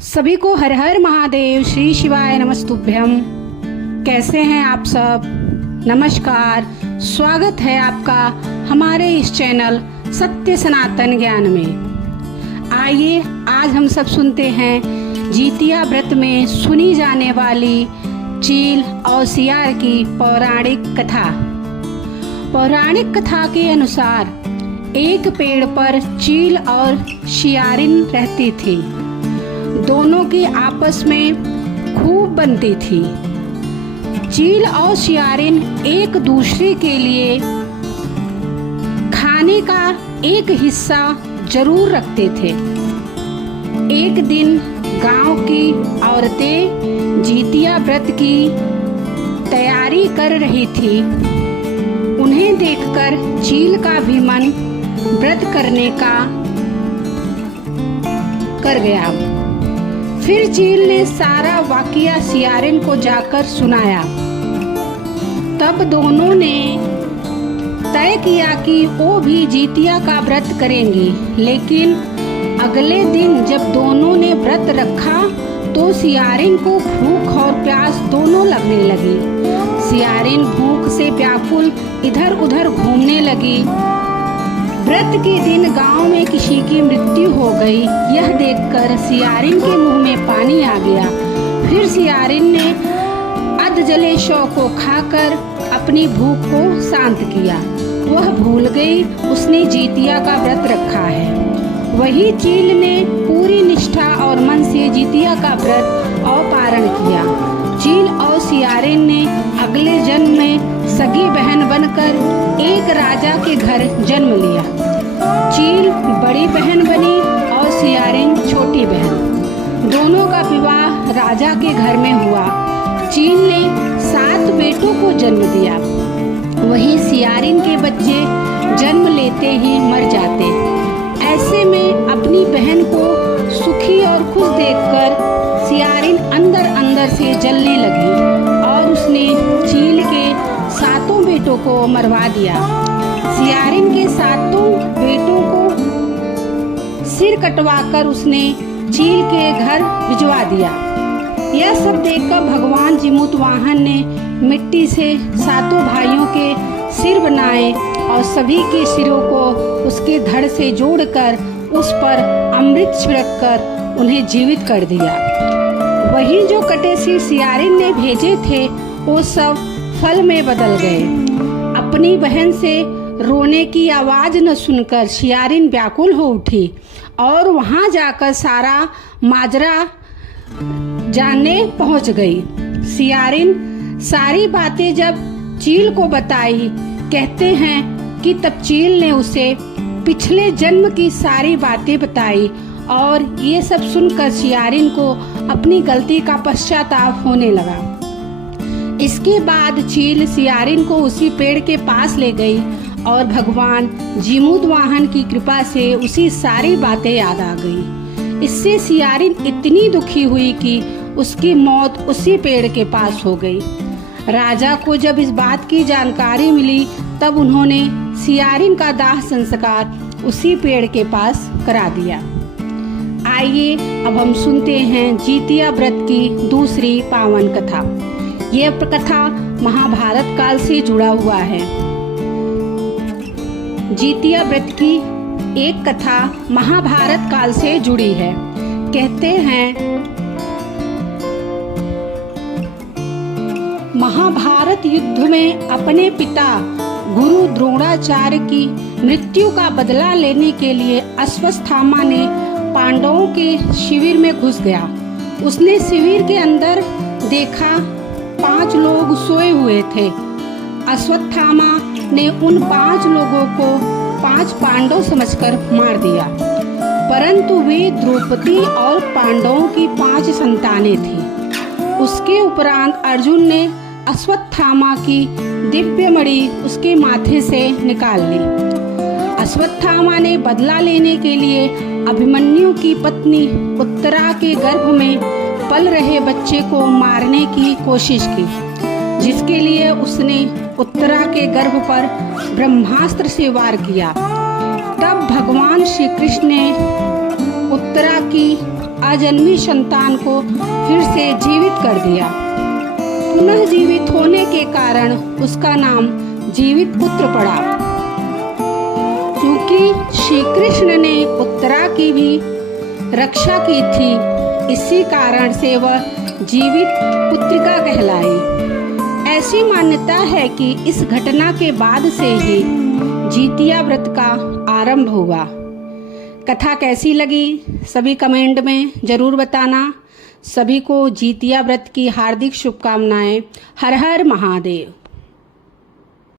सभी को हर हर महादेव, श्री शिवाय नमस्तुभ्यम। कैसे हैं आप सब? नमस्कार, स्वागत है आपका हमारे इस चैनल सत्य सनातन ज्ञान में। आइए आज हम सब सुनते हैं जितिया व्रत में सुनी जाने वाली चील और सियार की पौराणिक कथा। पौराणिक कथा के अनुसार एक पेड़ पर चील और सियारिन रहती थी। दोनों की आपस में खूब बनती थी। चील और सियारिन एक दूसरे के लिए खाने का एक हिस्सा जरूर रखते थे। एक दिन गांव की औरतें जितिया व्रत की तैयारी कर रही थी। उन्हें देखकर चील का भी मन व्रत करने का कर गया। फिर चील ने सारा वाकया सियारिन को जाकर सुनाया। तब दोनों ने तय किया कि वो भी जितिया का व्रत करेंगी। लेकिन अगले दिन जब दोनों ने व्रत रखा तो सियारिन को भूख और प्यास दोनों लगने लगी। सियारिन भूख से व्याकुल इधर उधर घूमने लगी। व्रत के दिन गांव में किसी की मृत्यु हो गई। यह देखकर सियारिन के मुंह में पानी आ गया। फिर सियारिन ने अध जले शव को खाकर अपनी भूख को शांत किया। वह भूल गई उसने जितिया का व्रत रखा है। वही चील ने पूरी निष्ठा और मन से जितिया का व्रत और पारण किया। चील और सियारिन ने अगले जन्म में सगी बहन बनकर एक राजा के घर जन्म लिया। चील बड़ी बहन बनी और सियारिन छोटी बहन। दोनों का विवाह राजा के घर में हुआ। चील ने 7 बेटों को जन्म दिया। वहीं सियारिन के बच्चे जन्म लेते ही मर जाते। ऐसे में अपनी बहन को सुखी और खुश देखकर सियारिन अंदर अंदर से जलने लगी और उसने चील के 7 बेटों को मरवा दिया। सियारिन के 7 बेटों को सिर कटवाकर उसने चील के घर भिजवा दिया। यह सब देखकर भगवान जिमुतवाहन ने मिट्टी से 7 भाइयों के सिर बनाए और सभी के सिरों को उसके धड़ से जोड़कर उस पर अमृत छिड़ककर उन्हें जीवित कर दिया। वही जो कटे सिर सियारिन ने भेजे थे वो सब फल में बदल गए। अपनी बहन से रोने की आवाज न सुनकर सियारिन व्याकुल हो उठी और वहां जाकर सारा माजरा जानने पहुंच गई। सियारिन सारी बातें जब चील को बताई, कहते हैं कि तब चील ने उसे पिछले जन्म की सारी बातें बताई और ये सब सुनकर सियारिन को अपनी गलती का पश्चाताप होने लगा। इसके बाद चील सियारिन को उसी पेड़ के पास ले गई और भगवान जिमुतवाहन की कृपा से उसी सारी बातें याद आ गई। इससे सियारिन इतनी दुखी हुई कि उसकी मौत उसी पेड़ के पास हो गई। राजा को जब इस बात की जानकारी मिली तब उन्होंने सियारिन का दाह संस्कार उसी पेड़ के पास करा दिया। आइए अब हम सुनते हैं जितिया व्रत की दूसरी पावन कथा। यह कथा महाभारत काल से जुड़ा हुआ है। जितिया व्रत की एक कथा महाभारत काल से जुड़ी है। कहते हैं महाभारत युद्ध में अपने पिता गुरु द्रोणाचार्य की मृत्यु का बदला लेने के लिए अश्वत्थामा ने पांडवों के शिविर में घुस गया। उसने शिविर के अंदर देखा 5 लोग सोए हुए थे। अश्वत्थामा ने उन 5 लोगों को 5 पांडव समझकर मार दिया, परंतु वे द्रौपदी और पांडवों की 5 संतानें थीं। उसके उपरांत अर्जुन ने अश्वत्थामा की दिव्य मणि उसके माथे से निकाल ली। अश्वत्थामा ने बदला लेने के लिए अभिमन्यु की पत्नी उत्तरा के गर्भ में पल रहे बच्चे को मारने की कोशिश की, जिसके लिए उसने उत्तरा के गर्भ पर ब्रह्मास्त्र से वार किया। तब भगवान श्री कृष्ण ने उत्तरा की अजन्मी संतान को फिर से जीवित कर दिया। पुनः जीवित होने के कारण उसका नाम जीवित पुत्र पड़ा। क्योंकि श्री कृष्ण ने उत्तरा की भी रक्षा की थी, इसी कारण से वह जीवित पुत्रिका कहलाई। ऐसी मान्यता है कि इस घटना के बाद से ही जीतिया व्रत का आरंभ हुआ। कथा कैसी लगी सभी कमेंट में जरूर बताना। सभी को जीतिया व्रत की हार्दिक शुभकामनाएं। हर हर महादेव।